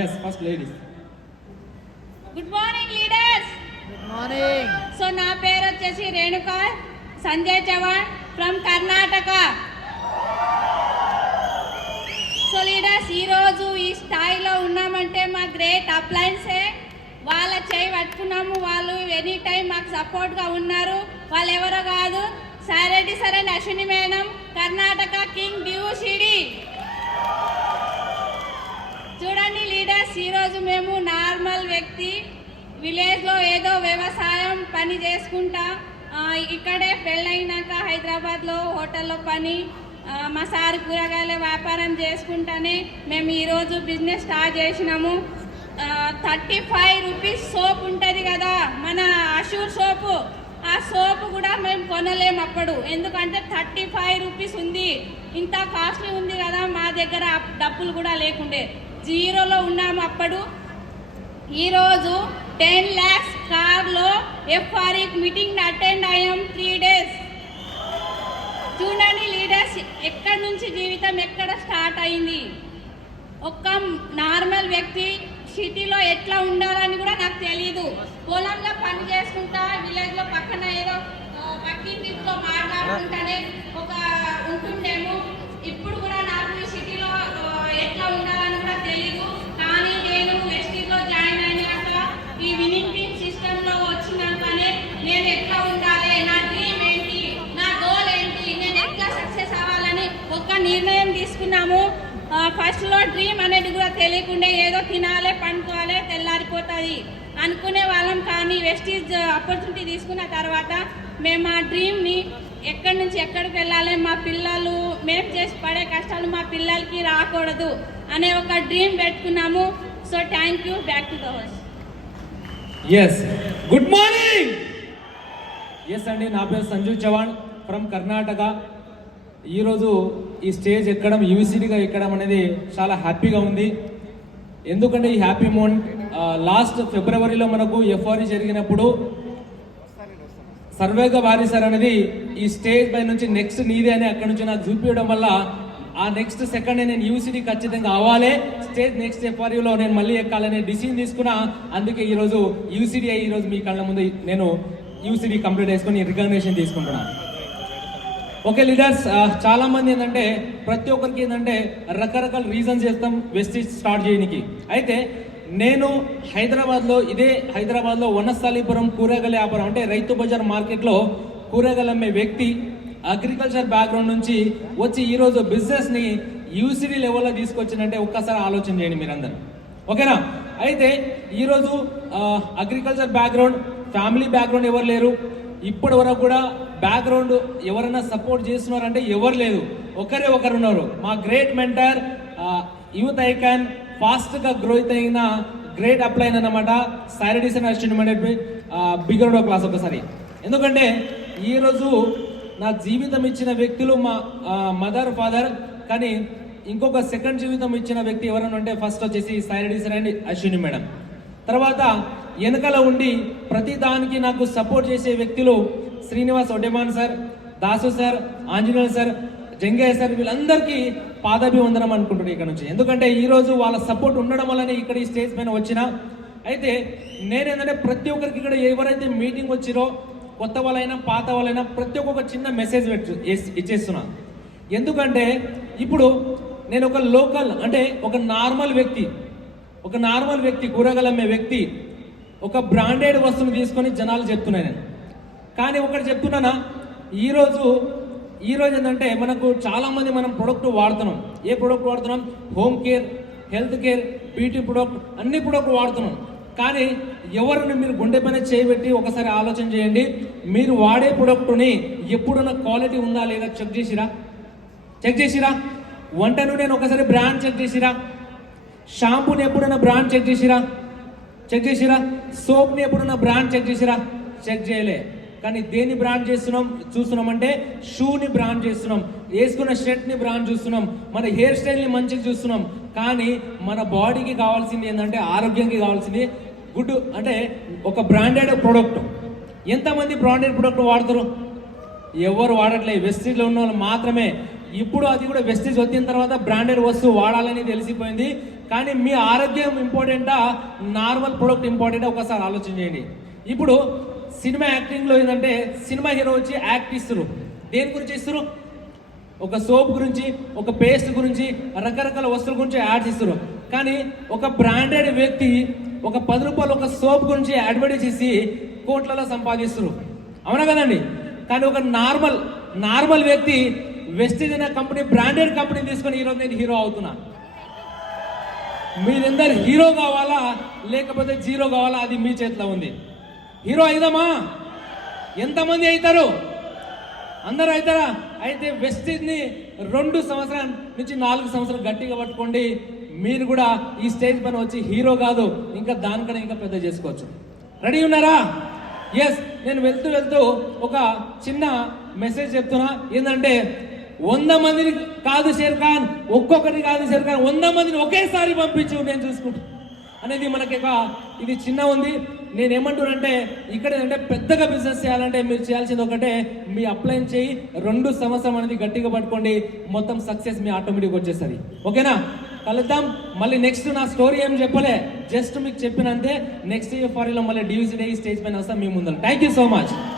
Yes first ladies good morning leaders good morning so నా పేరు వచ్చేసి Renuka Sanjay Chavan from Karnataka. So leaders ఈరోజు ఈ స్థాయిలో ఉన్నామంటే మా గ్రేట్ అప్లయన్సే వాళ్ళ చేయి పట్టుకున్నాము వాళ్ళు ఎనీ టైం మాకు సపోర్ట్గా ఉన్నారు. వాళ్ళు ఎవరో కాదు సారెడ్డి సరే అశ్విని మేడం కర్ణాటక కింగ్ డ్యూ సిడి చూడండి ఈరోజు మేము నార్మల్ వ్యక్తి విలేజ్లో ఏదో వ్యవసాయం పని చేసుకుంటా ఇక్కడే పెళ్ళైనాక హైదరాబాద్లో హోటల్లో పని మా సార్ కూరగాయల వ్యాపారం చేసుకుంటానే మేము ఈరోజు బిజినెస్ స్టార్ట్ చేసినాము. థర్టీ ఫైవ్ రూపీస్ సోప్ ఉంటుంది కదా మన అషూర్ సోపు ఆ సోప్ కూడా మేము కొనలేము అప్పుడు. ఎందుకంటే థర్టీ ఫైవ్ రూపీస్ ఉంది. ఇంత కాస్ట్లీ ఉంది కదా మా దగ్గర డబ్బులు కూడా లేకుండే. జీరోలో ఉన్నాము అప్పుడు. ఈరోజు టెన్ ల్యాక్స్ కార్లో F R E meeting attend అయ్యాం త్రీ డేస్. చూడండి లీడర్స్ ఎక్కడి నుంచి జీవితం ఎక్కడ స్టార్ట్ అయింది? ఒక్క నార్మల్ వ్యక్తి సిటీలో ఎట్లా ఉండాలని కూడా నాకు తెలియదు పొలంలో పని చేసుకుంటా విలేజ్లో పక్కన ఏదో పక్కింటితో మాట్లాడుకుంటానే ఒక ఉంటుండేమో ఇప్పుడు కూడా నాకు ఈ సిటీలో ఆ, ఎట్లా ఉండాలని కూడా తెలియదు కానీ నేను వెస్టీలో జాయిన్ అయినాక ఈ వినింగ్ టీమ్ సిస్టమ్లో వచ్చినాకనే నేను ఎట్లా ఉండాలి నా డ్రీమ్ ఏంటి నా గోల్ ఏంటి నేను ఎట్లా సక్సెస్ అవ్వాలని ఒక నిర్ణయం ఫస్ట్లో డ్రీమ్ అనేది కూడా తెలియకుండా ఏదో తినాలి పండుకోవాలి తెల్లారిపోతుంది అనుకునే వాళ్ళం కానీ వెస్టీజ్ ఆపర్చునిటీ తీసుకున్న తర్వాత మేము ఆ డ్రీమ్ని ఎక్కడి నుంచి ఎక్కడికి వెళ్ళాలి మా పిల్లలు మేము చేసి పడే కష్టాలు మా పిల్లలకి రాకూడదు అనే ఒక డ్రీమ్ పెట్టుకున్నాము. So thank you back to the house yes good morning yes అండి. నా పేరు సంజీవ్ చవాణ్. ఫ్రమ్ కర్ణాటక ఈరోజు ఈ స్టేజ్ ఎక్కడం యూసీడీగా ఎక్కడం అనేది చాలా హ్యాపీగా ఉంది. ఎందుకంటే ఈ హ్యాపీ మూమెంట్ లాస్ట్ ఫిబ్రవరిలో మనకు ఎఫ్ఆర్ఈ జరిగినప్పుడు సర్వేగా భారీ సార్ అనేది ఈ స్టేజ్ పై నుంచి నెక్స్ట్ నీదే అని అక్కడ నుంచి నాకు చూపించడం వల్ల ఆ నెక్స్ట్ సెకండ్ నేను యూసీడీ ఖచ్చితంగా అవ్వాలి. స్టేజ్ నెక్స్ట్ ఎఫ్ఆర్యూలో నేను మళ్ళీ ఎక్కాలనే డిసిజన్ తీసుకున్నా. అందుకే ఈరోజు యూసీడీ అయ్యి ఈరోజు మీ కళ్ళ ముందు నేను యూసీడీ కంప్లీట్ చేసుకుని రికగ్నేషన్ తీసుకుంటున్నాను. ఓకే లీడర్స్ uh, చాలా మంది ఏంటంటే ప్రతి ఒక్కరికి ఏంటంటే రకరకాల రీజన్స్ చేస్తాం వెస్టీజ్ స్టార్ట్ చేయడానికి అయితే నేను హైదరాబాద్లో ఇదే హైదరాబాద్లో వనస్థలీపురం కూరగాయల వ్యాపారం అంటే రైతు బజార్ మార్కెట్లో కూరగాయలు అమ్మే వ్యక్తి అగ్రికల్చర్ బ్యాక్గ్రౌండ్ నుంచి వచ్చి ఈరోజు బిజినెస్ని యూసీడీ లెవెల్లో తీసుకొచ్చిందంటే ఒక్కసారి ఆలోచన చేయండి మీరందరూ. ఓకేనా అయితే ఈరోజు అగ్రికల్చర్ బ్యాక్గ్రౌండ్ ఫ్యామిలీ బ్యాక్గ్రౌండ్ ఎవరు లేరు? ఇప్పటి వరకు కూడా బ్యాక్గ్రౌండ్ ఎవరైనా సపోర్ట్ చేస్తున్నారంటే ఎవరు లేదు. ఒకరే ఒకరు ఉన్నారు. మా గ్రేట్ మెంటర్ యూత్ ఐకాన్ ఫాస్ట్గా గ్రోత్ అయిన గ్రేట్ అప్లైన్ అన్నమాట సారడీసన్ అసిస్టెంట్ బిగర్డో క్లాస్ ఒకసారి. ఎందుకంటే ఈరోజు నా జీవితం ఇచ్చిన వ్యక్తులు మా మదర్ ఫాదర్ కానీ ఇంకొక సెకండ్ జీవితం ఇచ్చిన వ్యక్తి ఎవరైనా ఉంటే ఫస్ట్ వచ్చేసి సారడీసన్ అండ్ అశ్విని మేడం. తర్వాత వెనకాల ఉండి ప్రతి దానికి నాకు సపోర్ట్ చేసే వ్యక్తులు Srinivas Odeman sir Dasu sir Anjaneya sir Jangayya sir వీళ్ళందరికీ పాదాభివందనం అనుకుంటున్నాను ఇక్కడ నుంచి. ఎందుకంటే ఈరోజు వాళ్ళ సపోర్ట్ ఉండడం వల్లనే ఇక్కడ ఈ స్టేజ్ పైన వచ్చిన. అయితే నేనేంటంటే ప్రతి ఒక్కరికి ఇక్కడ ఎవరైతే మీటింగ్ వచ్చిరో కొత్త వాళ్ళైనా పాత వాళ్ళైనా ప్రతి ఒక్క చిన్న మెసేజ్ పెట్టు ఇచ్చేస్తున్నా. ఎందుకంటే ఇప్పుడు నేను ఒక లోకల్ అంటే ఒక నార్మల్ వ్యక్తి ఒక నార్మల్ వ్యక్తి కూరగలమ్మే వ్యక్తి ఒక బ్రాండెడ్ వస్తువును తీసుకొని జనాలు చెప్తున్నాయి నేను. కానీ ఒకటి చెప్తున్నానా? ఈరోజు ఈరోజు ఏంటంటే మనకు చాలామంది మనం ప్రొడక్ట్ వాడుతున్నాం. ఏ ప్రొడక్ట్ వాడుతున్నాం? Home care health care beauty product అన్ని ప్రొడక్ట్ వాడుతున్నాం. కానీ ఎవరిని మీరు గుండె పైన చేయబెట్టి ఒకసారి ఆలోచన చేయండి. మీరు వాడే ప్రొడక్ట్ని ఎప్పుడన్నా క్వాలిటీ ఉందా లేదా చెక్ చేసిరా? చెక్ చేసిరా? వంట నేను ఒకసారి బ్రాండ్ చెక్ చేసిరా? షాంపూని ఎప్పుడైనా బ్రాండ్ చెక్ చేసిరా? చెక్ చేసిరా? సోప్ని ఎప్పుడున్న బ్రాండ్ చెక్ చేసిరా? చెక్ చేయలే. కానీ దేని బ్రాండ్ చేస్తున్నాం చూస్తున్నాం అంటే షూని బ్రాండ్ చేస్తున్నాం వేసుకున్న షర్ట్ని బ్రాండ్ చూస్తున్నాం మన హెయిర్ స్టైల్ని మంచిగా చూస్తున్నాం. కానీ మన బాడీకి కావాల్సింది ఏంటంటే ఆరోగ్యానికి కావాల్సింది గుడ్ అంటే ఒక బ్రాండెడ్ ప్రోడక్ట్ ఎంతమంది బ్రాండెడ్ ప్రోడక్ట్ వాడతారు? ఎవరు వాడట్లేదు వెస్టీజ్లో ఉన్న వాళ్ళు మాత్రమే. ఇప్పుడు అది కూడా వెస్టీజ్ వచ్చిన తర్వాత బ్రాండెడ్ వస్తువు వాడాలని తెలిసిపోయింది. కానీ మీ ఆరోగ్యం ఇంపార్టెంటా? Normal product ఇంపార్టెంటా? ఒకసారి ఆలోచన చేయండి. ఇప్పుడు సినిమా యాక్టింగ్లో ఏంటంటే సినిమా హీరో వచ్చి యాక్ట్ ఇస్తారు దేని గురించి ఇస్తారు ఒక సోప్ గురించి ఒక పేస్ట్ గురించి రకరకాల వస్తువుల గురించి యాడ్స్ ఇస్తారు కానీ ఒక బ్రాండెడ్ వ్యక్తి ఒక పది రూపాయలు ఒక సోప్ గురించి అడ్వర్టైజ్ చేసి కోట్లలో సంపాదిస్తారు అవునా కదండి? కానీ ఒక నార్మల్ నార్మల్ వ్యక్తి వెస్టేజ్ అనే కంపెనీ బ్రాండెడ్ కంపెనీ తీసుకొని ఈరోజు నేను హీరో అవుతున్నా. మీరందరు హీరో కావాలా? లేకపోతే జీరో కావాలా? అది మీ చేతిలో ఉంది. హీరో అయిదామా? ఎంతమంది అవుతారు? అందరూ అవుతారా? అయితే వెస్టేజ్ని రెండు సంవత్సరాల నుంచి నాలుగు సంవత్సరాలు గట్టిగా పట్టుకోండి. మీరు కూడా ఈ స్టేజ్ పైన వచ్చి హీరో కాదు ఇంకా దానికన్నా ఇంకా పెద్ద చేసుకోవచ్చు. రెడీ ఉన్నారా? ఎస్ నేను వెళ్తూ వెళ్తూ ఒక చిన్న మెసేజ్ చెప్తున్నా. ఏంటంటే వంద మందిని కాదు షేర్ ఖాన్ కాదు షేర్ఖాన్ వంద మందిని ఒకేసారి పంపించు నేను చూసుకుంటా. అనేది మనకి ఒక ఇది చిన్న ఉంది. నేను ఏమంటున్నానంటే ఇక్కడ అంటే పెద్దగా బిజినెస్ చేయాలంటే మీరు చేయాల్సింది ఒకటే మీ అప్లై చేయి రెండు సంవత్సరం అనేది గట్టిగా పట్టుకోండి మొత్తం సక్సెస్ మీ ఆటోమేటిక్ వచ్చేస్తుంది. ఓకేనా? కలుద్దాం. మళ్ళీ నెక్స్ట్ నా స్టోరీ ఏం చెప్పలే? జస్ట్ మీకు చెప్పినంతే నెక్స్ట్ ఫారీలో మళ్ళీ డివిజన్ స్టేజ్ పైన వస్తాం మీ ముందర. Thank you so much